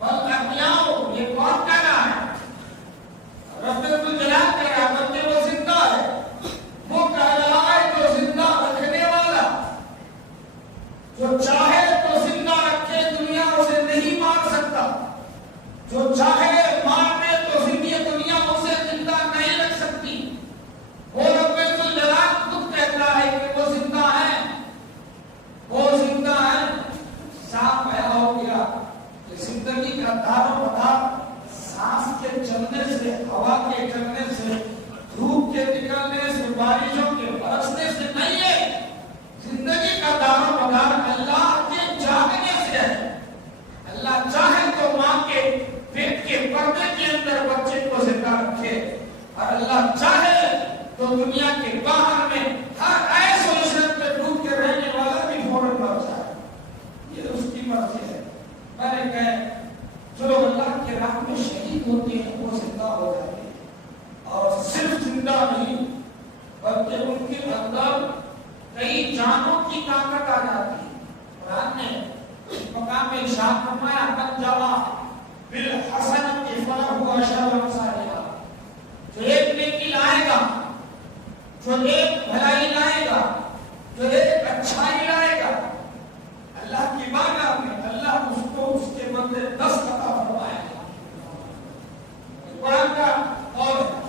بل احیاء، یہ کون کہہ رہا ہے؟ جو چاہے مار دے تو زندگی دنیا اسے زندہ نہیں رکھ سکتی. وہ رب الجلال خود کہتا ہے کہ وہ زندہ ہے، وہ زندہ ہے. صاف پیدا ہو گیا کہ زندگی کا دار و مدار سانس کے چلنے سے، ہوا کے چلنے سے، دھوپ کے نکلنے سے، بارشوں کے برسنے سے نہیں ہے. زندگی کا دار و مدار اللہ کے جاگنے سے ہے. اللہ چاہے تو ماں کے پیٹ کے پردے کے اندر بچے کو زندہ رکھے، اور اللہ چاہے تو دنیا کے باہر میں ہر آئسولیشن پہ ڈوب کے رہنے والا بھی فوراً مر جائے. یہ اس کی مرضی ہے. میں نے کہا جو اللہ کے راہ میں شہید ہوتے ہیں وہ زندہ ہو جاتے ہیں، اور صرف زندہ نہیں بلکہ ان کے اندر کئی جانوں کی طاقت آ جاتی ہے. قرآن نے مقام میں ارشاد فرمایا من جاء بالحسنۃ فلہ عشر امثالها. جو ایک نیکی لائے گا، جو ایک بھلائی لائے گا، جو ایک اچھائی لائے گا، اللہ کی بارگاہ میں اللہ اس کو اس کے بدلے 10 عطا فرمائے گا. قرآن کا قول ہے.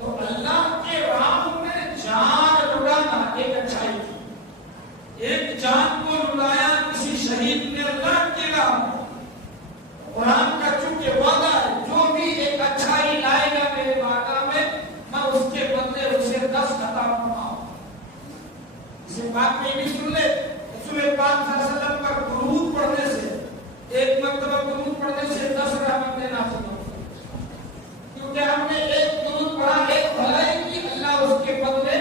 تو اللہ کے راہ میں جان لٹانا ایک اچھائی تھی. ایک جان کو لٹایا کسی شہید نے اللہ کے راہ میں. قرآن کا چونکہ وعدہ ہے جو بھی ایک اچھائی لائے گا میرے بارگاہ میں، میں اس کے بدلے اسے 10 عطا فرماؤں. اسے بات میں بھی سن لے. رسول پاک صلی اللہ علیہ وسلم پر درود پڑھنے سے، ایک مرتبہ درود پڑھنے سے 10 رحمتیں نازل ہوتی ہیں. کیونکہ ہم نے ایک درود پڑھا، ایک بھلائی کی، اللہ اس کے بدلے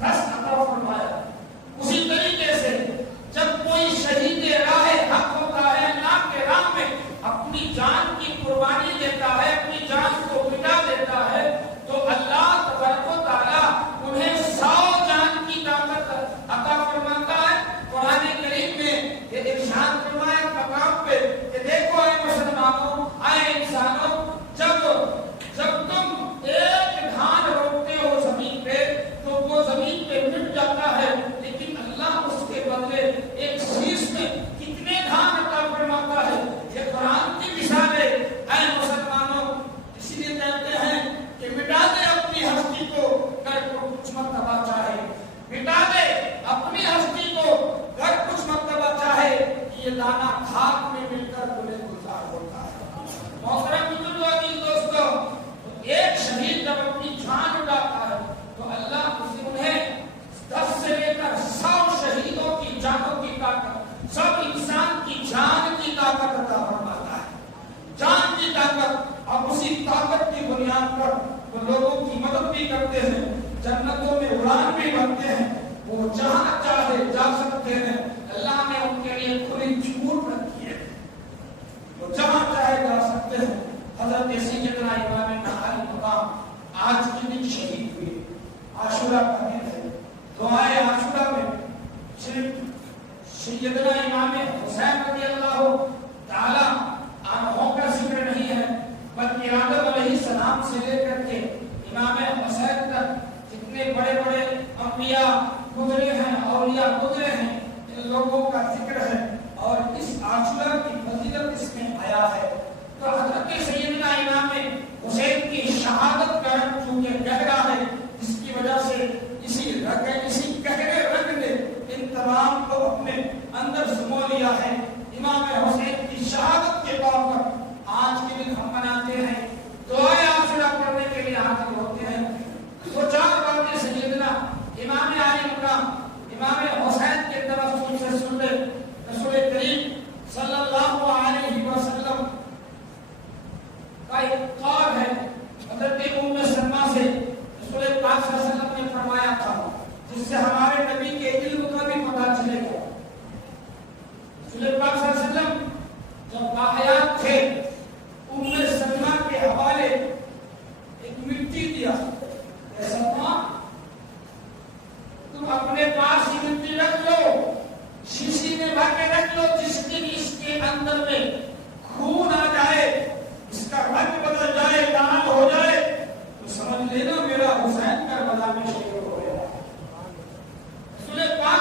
10 عطا فرمایا. اسی طریقے سے جب کوئی شہید راہ حق ہوتا ہے، اللہ کے راہ میں اپنی جان کی قربانی دیتا ہے، اپنی جان کو مٹا دیتا ہے، تو اللہ تبارک و تعالیٰ انہیں 100 جان کی طاقت عطا فرماتا ہے. قرآن کریم میں یہ ارشاد فرمایا مقام پہ کہ دیکھو اے مسلمانوں، اے انسانوں، جب تم ایک دھان روپتے ہو زمین پہ تو وہ زمین پہ مٹ جاتا ہے، لیکن اللہ اس کے بدلے ایک شیش میں کتنے دھان عطا فرماتا ہے. یہ قرآن کی مثال ہے. اے مسلمانوں، اسی لیے کہتے ہیں کہ مٹا دے اپنی ہستی کو گر کو کچھ مرتبہ چاہے، مٹا دے اپنی ہستی کو گر کچھ مرتبہ چاہے. یہ دانا خاک میں مل کر گلے گلزار ہوتا ہے. محترم دوستو، ایک شہید جب اپنی جان اڑاتا ہے تو اللہ انہیں 10 سے لے کر 100 شہیدوں کی جانوں کی طاقت، سب انسان کی جان کی طاقت عطا فرماتا ہے. جان کی طاقت، اور اسی طاقت کی بنیاد پر وہ لوگوں کی مدد بھی کرتے ہیں، جنتوں میں اڑان بھی بنتے ہیں. وہ جہاں چاہے جا سکتے ہیں. اللہ نے ان کے لیے کھلی چھوٹ رکھی ہے، وہ جہاں چاہے جا سکتے ہیں. حضرت سیدنا امام نہاری مقام آج کے دن شہید ہوئے. عاشورہ کا دن ہے. دعائے عاشورہ میں صرف سیدنا امام حسین رضی اللہ تعالی عنہ کا ذکر نہیں ہے، بلکہ آدم علیہ السلام سے لے کر کے امام حسین تک جتنے بڑے بڑے انبیاء گزرے ہیں، اولیاء گزرے ہیں، ان لوگوں کا ذکر ہے. اور اس عاشورہ کی فضیلت اس میں آیا ہے. تو حضرت سیدنا امام حسین کی شہادت کا رنگ چونکہ گہرا ہے، جس کی وجہ سے اسی گہرے رنگ نے ان تمام کو اپنے اندر سمو لیا ہے. امام حسین کی شہادت کے طور پر آج کے دن ہم مناتے ہیں، دعائے عاشورہ پڑھنے کے لیے حاضر ہوتے ہیں. وہ 4 باتیں سیدنا امام علی مقام امام حسین کے طرف سے سن لے. رسول کریم صلی اللہ علیہ وسلم کا ایک قول ہے، حضرت ام سلمہ سے رسول پاک صلی اللہ علیہ وسلم نے فرمایا تھا، جس سے ہمارے نبی کے علم کا بھی پتہ چلے گا. رسول پاک صلی اللہ علیہ وسلم جب باحیات تھے، ام سلمہ کے حوالے ایک مٹی دیا. سلمہ تم اپنے پاس ہی مٹی رکھ لو، شیشی میں بھر کے رکھ لو، جس دن اس کے اندر میں خون آ جائے، اس کا رنگ بدل جائے، لال ہو جائے، تو سمجھ لینا میرا حسین کربلا میں شہید ہو گیا. رسول پاک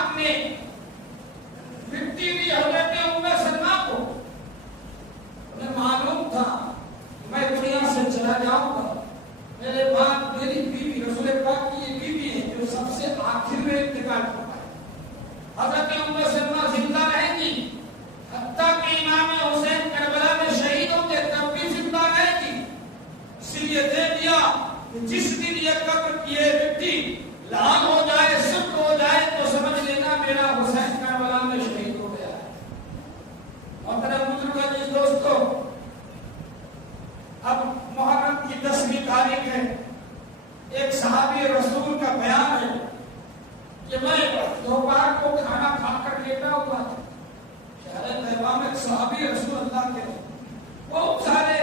کہ جس دن یہ قبر کی مٹی لال ہو جائے، سرخ ہو جائے، تو سمجھ لینا میرا حسین کربلا میں شہید ہو گیا ہے۔ محترم بزرگوں، جس دوستو، اب محرم کی 10ویں تاریخ ہے۔ ایک صحابی رسول کا بیان ہے کہ میں دوپہر کو کھانا کھا کر لیٹا ہوا تھا، شہر طیبہ میں ایک صحابی رسول اللہ کے بہت سارے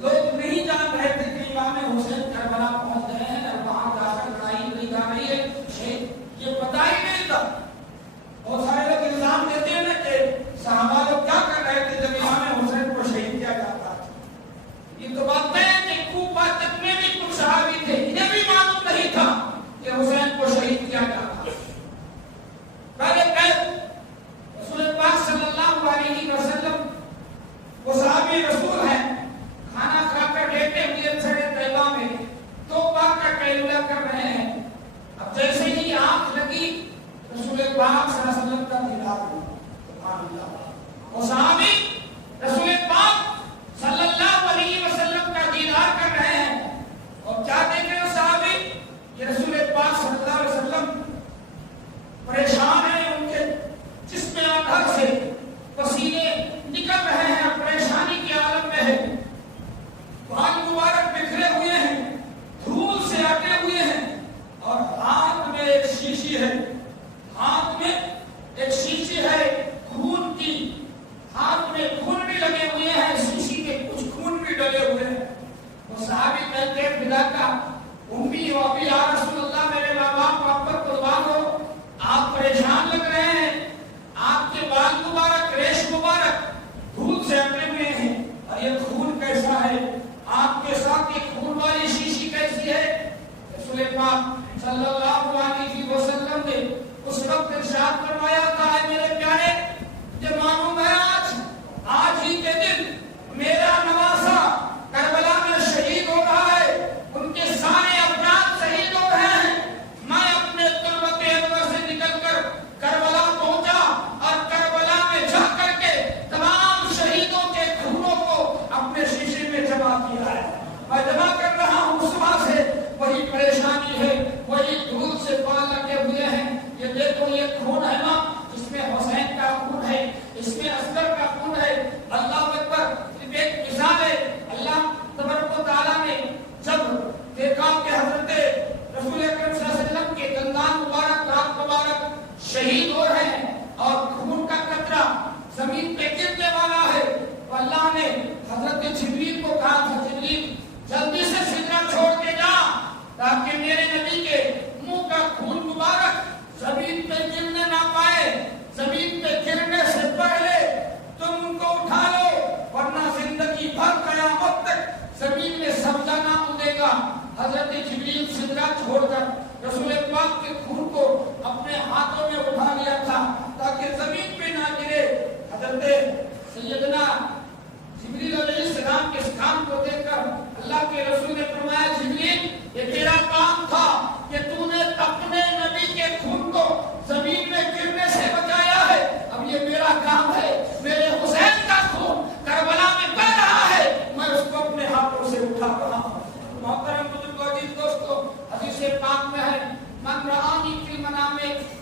لوگ نہیں جان رہے تھے کہ امام حسین کربلا پہنچ گئے ہیں اور وہاں جا کر لڑائی نہیں جا رہی ہے، یہ پتہ ہی نہیں تھا۔ بہت سارے لوگ الزام دیتے ہیں نا کہ صحابہ لوگ کیا کر رہے تھے جب امام حسین کو شہید کیا جاتا تھا۔ یہ تو بات ہے کہ کوفہ تک میں بھی کچھ صحابی تھے، انہیں بھی معلوم نہیں تھا کہ حسین کو شہید کیا جاتا۔ پہلے رسول پاک صلی اللہ علیہ وسلم وہ صحابی رسول ہیں، کھانا کھا کر لیٹے ہوئے شہر طیبہ میں توبہ کا قیلولہ کر رہے ہیں۔ اب جیسے ہی آنکھ لگی رسول پاک صلی اللہ علیہ وسلم کا دیدار ہوا۔ سبحان اللہ، وہ صحابی رسول پاک صلی اللہ علیہ وسلم کا دیدار کر رہے ہیں، اور کیا دیکھ رہے ہیں صحابی؟ یہ رسول پاک صلی اللہ علیہ وسلم پریشان ہیں، ان کے جسم اندر سے پسینے نکل رہے ہیں، پریشانی کے عالم میں ہے، بال مبارک بکھرے ہوئے ہیں، دھول سے اٹے ہوئے ہیں، اور ہاتھ میں ایک شیشی ہے، ہاتھ میں ایک شیشی ہے خون کی، ہاتھ میں خون بھی لگے ہوئے ہیں، شیشی کے کچھ خون بھی ڈلے ہوئے ہیں۔ وہ صحابی کہتے ہیں بلا کا امی و ابی یا رسول اللہ، میرے ماں باپ آپ پر قربان ہو، آپ پریشان لگ رہے ہیں، آپ کے بال مبارک، ریش مبارک دھول سے اٹے ہوئے ہیں، اور یہ خون کیسا ہے؟ آپ کے ساتھ یہ خون والی شیشی کیسی ہے؟ رسول پاک صلی اللہ علیہ وسلم نے اس وقت ارشاد فرمایا تھا، اے میرے پیارے، مجھے معلوم ہے آج ہی کے دن میرا نواسا کربلا میں شہید ہو رہا ہے، ان کے سارے افراد شہید ہو رہے ہیں۔ میں اپنے تربت انور سے نکل کر کربلا پہنچا، اور کربلا میں جا کر کے تمام شہیدوں کے خونوں کو اپنے شیشے میں جمع کیا ہے۔ میں جمع کر رہا ہوں صبح سے، وہی پریشانی ہے، وہی دھول سے بال لگے ہوئے ہیں۔ یہ دیکھو، یہ خون ہے نا، اس میں حسین کا خون ہے، اس میں اصغر کا خون ہے۔ اللہ اکبر، ایک مثال ہے، اللہ تبارک و تعالیٰ نے جب دیکھا کہ حضرت رسول اکرم صلی اللہ علیہ وسلم کے دندان مبارک، دانت مبارک شہید ہو رہے ہیں، اور خون کا قطرہ زمین پہ گرنے والا ہے، تو اللہ نے حضرت جبریل کو کہا تھا، جبریل جلدی سے سدرہ چھوڑ کے جا، تاکہ میرے نبی کے منہ کا خون مبارک زمین پہ گرنے نہ پائے، زمین پہ گرنے سے پہلے تم ان کو اٹھا لو، ورنہ زندگی بھر قیامت تک زمین میں سبزہ نہ اگے گا۔ حضرت جبریل سدرہ چھوڑ کر رسول پاک کے خون کو اپنے ہاتھوں میں اٹھا لیا تھا تاکہ زمین پہ نہ گرے۔ حضرت سیدنا جبریل علیہ السلام کے اس کام کو دیکھ کر اللہ کے رسول نے فرمایا، جبریل یہ تیرا کام تھا کہ تو نے اپنے نبی کے خون کو زمین میں گرنے سے بچایا ہے، اب یہ میرا کام ہے، میرے حسین کا خون کربلا میں بہ رہا ہے، میں اس کو اپنے ہاتھوں سے اٹھا رہا ہوں۔ محترم بزرگوں، عزیز دوستو، حدیث پاک میں ہے، من رآنی فی المنام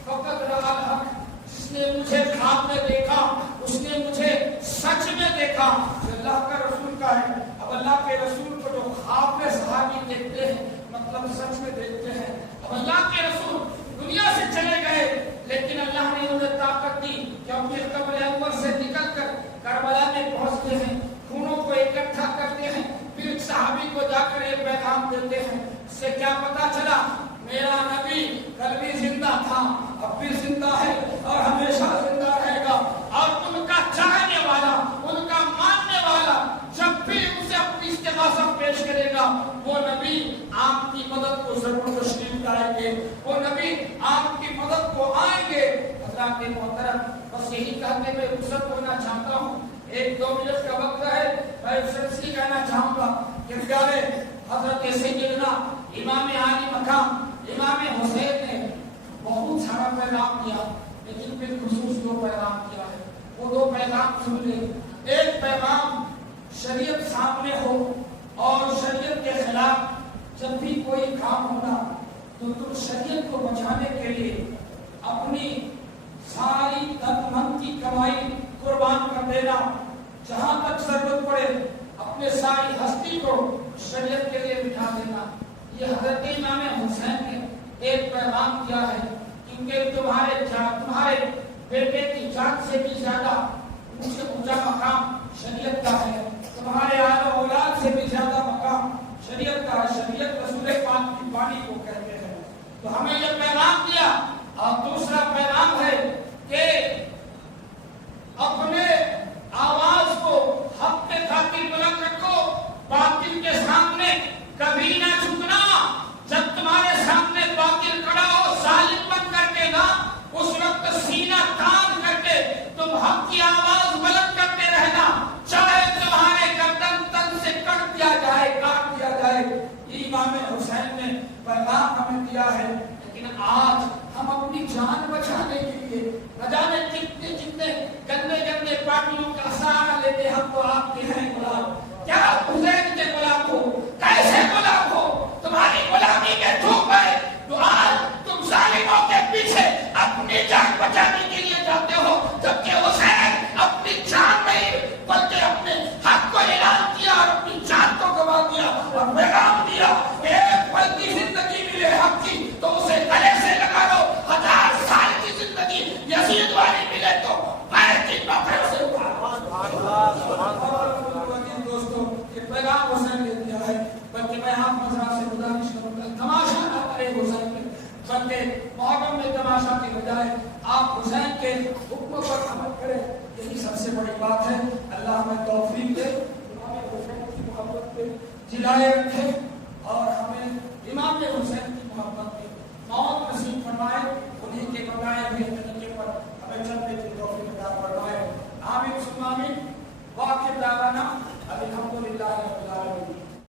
فقد رأى الحق، جس نے مجھے خواب میں دیکھا اس نے مجھے سچ میں دیکھا۔ یہ اللہ کا رسول کا ہے۔ اب اللہ کے رسول کو جو خواب میں صحابی دیکھتے ہیں، مطلب سچ میں دیکھتے ہیں۔ اب اللہ کے رسول دنیا سے چلے گئے، لیکن اللہ نے انہیں طاقت دی کہ اپنے قبر انور سے نکل کر کربلا میں پہنچتے ہیں، خونوں کو اکٹھا کرتے ہیں، پھر ایک صحابی کو جا کر ایک پیغام دیتے ہیں۔ اس سے کیا پتا چلا؟ میرا نبی کل بھی زندہ تھا، اب بھی زندہ ہے، اور ہمیشہ زندہ رہے گا، اور ان کا چاہنے والا، ان کا ماننے والا جب بھی اسے اپنی استغاثہ پیش کرے گا، وہ نبی آپ کی مدد کو ضرور تشریف لائیں گے، وہ نبی آپ کی مدد کو آئیں گے۔ اللہ کے محترم، بس یہی کہتے میں رخصت ہونا چاہتا ہوں، 1-2 منٹ کا وقت ہے، میں صرف یہ کہنا چاہوں گا کہ پیارے حضرت سیدنا امام عالی مقام امام حسین نے بہت سارا پیغام دیا، لیکن بالخصوص 2 پیغام کیا ہے۔ وہ 2 پیغام سن لیں۔ ایک پیغام شریعت سامنے ہو اور شریعت کے خلاف جب بھی کوئی کام ہونا تو تم شریعت کو بچانے کے لیے اپنی ساری تن من کی کمائی قربان کر دینا، جہاں تک ضرورت پڑے اپنے ساری ہستی کو شریعت کے لیے بٹھا دینا۔ یہ حضرت امام حسین نے ایک پیغام دیا ہے، کیونکہ تمہارے بیٹے کی جان سے بھی زیادہ مجھے اونچا مقام شریعت کا ہے، تمہارے آل و اولاد سے بھی زیادہ مقام شریعت کا ہے۔ شریعت رسول پاک کی بانی کو کہتے ہیں۔ تو ہمیں یہ پیغام دیا، اور دوسرا پیغام ہے کہ اپنے آواز کو حق کے خاطر بلند رکھو، باطل کے سامنے کبھی نہ جھکنا۔ جب تمہارے سامنے باطل کھڑا ہو، ظالم بن کر کے نہ، اس وقت سینہ تان کر کے تم حق کی آواز بلند کرتے رہنا، چاہے تمہارے گردن تن سے کٹ دیا جائے، کاٹ دیا جائے۔ یہ امام حسین نے پیغام ہمیں دیا ہے۔ لیکن آج ہم اپنی جان بچانے کے لیے نہ جانے کتنے گندے گندے پارٹیوں کا سہارا لیتے، ہم تو آپ کے ہیں غلام۔ کیا حسین کے غلام ہو؟ کیسے غلام ہو؟ تمہاری غلامی کے دھوپ ہے تو آج تم ظالموں کے پیچھے اپنی جان بچانے کے لیے جاتے ہو، جبکہ حسین اپنی جان نہیں بلکہ اپنے حق کو اعلان کیا اور اپنی جان کو گوا دیا اور پیغام دیا کہ ایک پل کی زندگی ملے حق کی تو اسے گلے سے لگا لو، 1000 سال کی زندگی یزید والی ملے تو میں کی پکڑ سے دوستوں یہ پیغام حسین نے دیا ہے۔ بلکہ میں آپ مذرا سے گزارش کروں گا، تماشا نہ کرے حسین میں، بلکہ محرم میں تماشا کے بجائے آپ حسین کے حکم پر عمل کریں، یہی سب سے بڑی بات ہے۔ اللہ ہمیں توفیق دے، امام حسین کی محبت پہ جلائے رکھے اور ہمیں امام حسین